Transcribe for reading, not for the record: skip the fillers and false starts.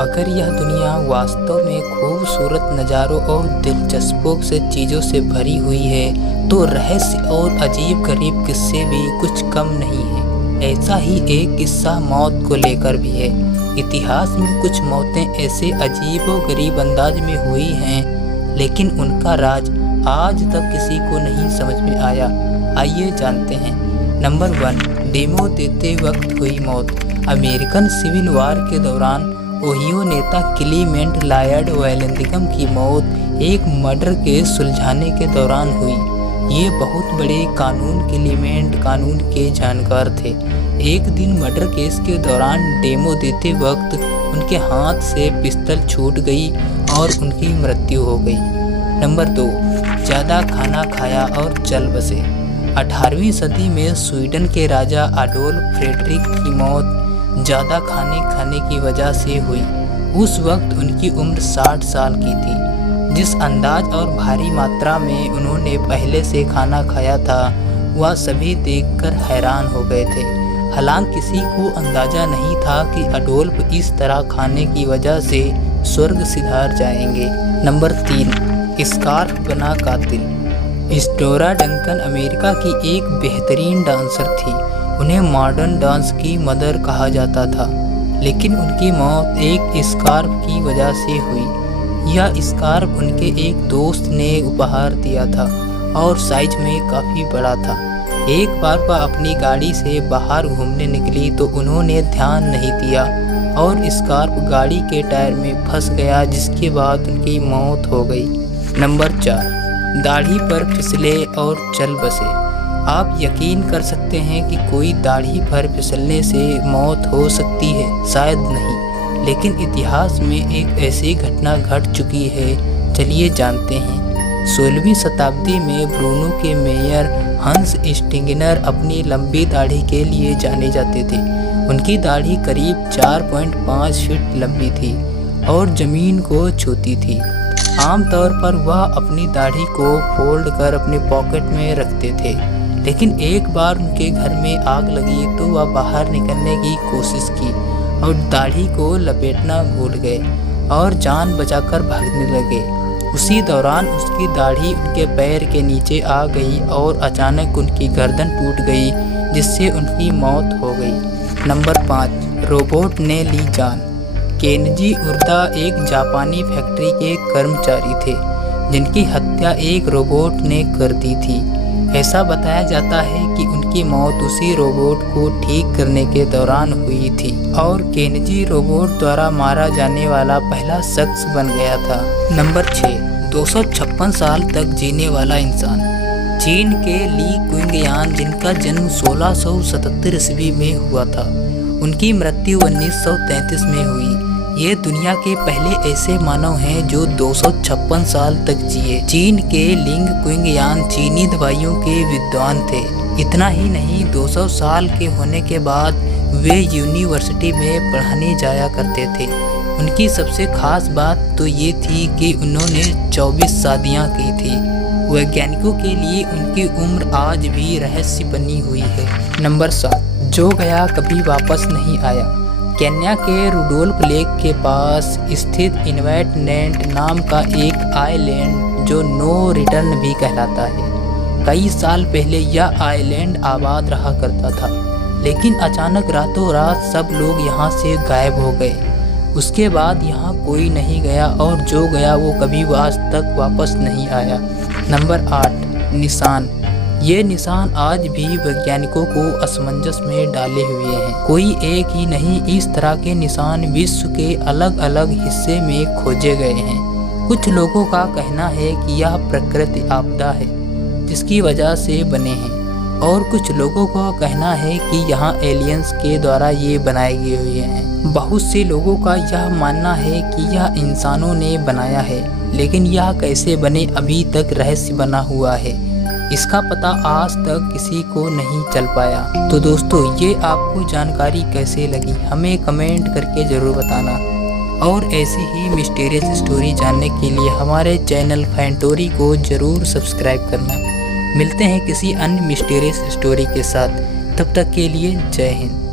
अगर यह दुनिया वास्तव में खूबसूरत नज़ारों और दिलचस्पों से चीज़ों से भरी हुई है तो रहस्य और अजीब गरीब किस्से भी कुछ कम नहीं है। ऐसा ही एक किस्सा मौत को लेकर भी है। इतिहास में कुछ मौतें ऐसे अजीब और गरीब अंदाज में हुई हैं, लेकिन उनका राज आज तक किसी को नहीं समझ में आया। आइए जानते हैं। नंबर 1, डेमो देते वक्त हुई मौत। अमेरिकन सिविल वॉर के दौरान ओहियो नेता क्लीमेंट लॉयड वैलेंथिगम की मौत एक मर्डर केस सुलझाने के दौरान हुई। ये बहुत बड़े क्लीमेंट कानून के जानकार थे। एक दिन मर्डर केस के दौरान डेमो देते वक्त उनके हाथ से पिस्तौल छूट गई और उनकी मृत्यु हो गई। नंबर 2, ज़्यादा खाना खाया और चल बसे। 18वीं सदी में स्वीडन के राजा एडोल्फ फ्रेडरिक की मौत ज़्यादा खाने की वजह से हुई। उस वक्त उनकी उम्र 60 साल की थी। जिस अंदाज और भारी मात्रा में उन्होंने पहले से खाना खाया था वह सभी देखकर हैरान हो गए थे। हालांकि किसी को अंदाज़ा नहीं था कि एडोल्फ इस तरह खाने की वजह से स्वर्ग सिधार जाएंगे। नंबर 3, स्कार्फ बना कातिल। स्टोरा डंकन अमेरिका की एक बेहतरीन डांसर थी। उन्हें मॉडर्न डांस की मदर कहा जाता था, लेकिन उनकी मौत एक स्कार्फ की वजह से हुई। यह स्कार्फ उनके एक दोस्त ने उपहार दिया था और साइज में काफ़ी बड़ा था। एक बार वह अपनी गाड़ी से बाहर घूमने निकली तो उन्होंने ध्यान नहीं दिया और स्कार्फ गाड़ी के टायर में फंस गया, जिसके बाद उनकी मौत हो गई। नंबर 4, दाढ़ी पर फिसले और चल बसे। आप यकीन कर सकते हैं कि कोई दाढ़ी पर फिसलने से मौत हो सकती है? शायद नहीं, लेकिन इतिहास में एक ऐसी घटना घट चुकी है। चलिए जानते हैं। 16वीं शताब्दी में ब्रूनो के मेयर हंस स्टिंगनर अपनी लंबी दाढ़ी के लिए जाने जाते थे। उनकी दाढ़ी करीब 4.5 फीट लंबी थी और ज़मीन को छूती थी। आमतौर पर वह अपनी दाढ़ी को फोल्ड कर अपने पॉकेट में रखते थे, लेकिन एक बार उनके घर में आग लगी तो वह बाहर निकलने की कोशिश की और दाढ़ी को लपेटना भूल गए और जान बचाकर भागने लगे। उसी दौरान उसकी दाढ़ी उनके पैर के नीचे आ गई और अचानक उनकी गर्दन टूट गई, जिससे उनकी मौत हो गई। नंबर 5, रोबोट ने ली जान। केनजी उर्दा एक जापानी फैक्ट्री के कर्मचारी थे जिनकी हत्या एक रोबोट ने कर दी थी। ऐसा बताया जाता है कि उनकी मौत उसी रोबोट को ठीक करने के दौरान हुई थी और केनजी रोबोट द्वारा मारा जाने वाला पहला शख्स बन गया था। नंबर 6, 256 साल तक जीने वाला इंसान। चीन के ली क्विंगयान, जिनका जन्म 1677 ईस्वी में हुआ था, उनकी मृत्यु 1933 में हुई। ये दुनिया के पहले ऐसे मानव हैं जो 256 साल तक जिए। चीन के लिंग क्विंगयान चीनी दवाइयों के विद्वान थे। इतना ही नहीं, 200 साल के होने के बाद वे यूनिवर्सिटी में पढ़ाने जाया करते थे। उनकी सबसे खास बात तो ये थी कि उन्होंने 24 शादियाँ की थी। वैज्ञानिकों के लिए उनकी उम्र आज भी रहस्य बनी हुई है। नंबर 7, जो गया कभी वापस नहीं आया। केन्या के रुडोल्फ लेक के पास स्थित इन्वेटनेंट नाम का एक आइलैंड जो नो रिटर्न भी कहलाता है। कई साल पहले यह आइलैंड आबाद रहा करता था, लेकिन अचानक रातों रात सब लोग यहाँ से गायब हो गए। उसके बाद यहाँ कोई नहीं गया और जो गया वो कभी आज तक वापस नहीं आया। नंबर 8, निशान। ये निशान आज भी वैज्ञानिकों को असमंजस में डाले हुए हैं। कोई एक ही नहीं, इस तरह के निशान विश्व के अलग अलग हिस्से में खोजे गए हैं। कुछ लोगों का कहना है कि यह प्रकृति आपदा है जिसकी वजह से बने हैं, और कुछ लोगों का कहना है कि यहाँ एलियंस के द्वारा ये बनाए गए हुए हैं। बहुत से लोगों का यह मानना है कि यह इंसानों ने बनाया है, लेकिन यह कैसे बने अभी तक रहस्य बना हुआ है। इसका पता आज तक किसी को नहीं चल पाया। तो दोस्तों, ये आपको जानकारी कैसे लगी हमें कमेंट करके ज़रूर बताना, और ऐसी ही मिस्टीरियस स्टोरी जानने के लिए हमारे चैनल फैंटोरी को ज़रूर सब्सक्राइब करना। मिलते हैं किसी अन्य मिस्टीरियस स्टोरी के साथ, तब तक के लिए जय हिंद।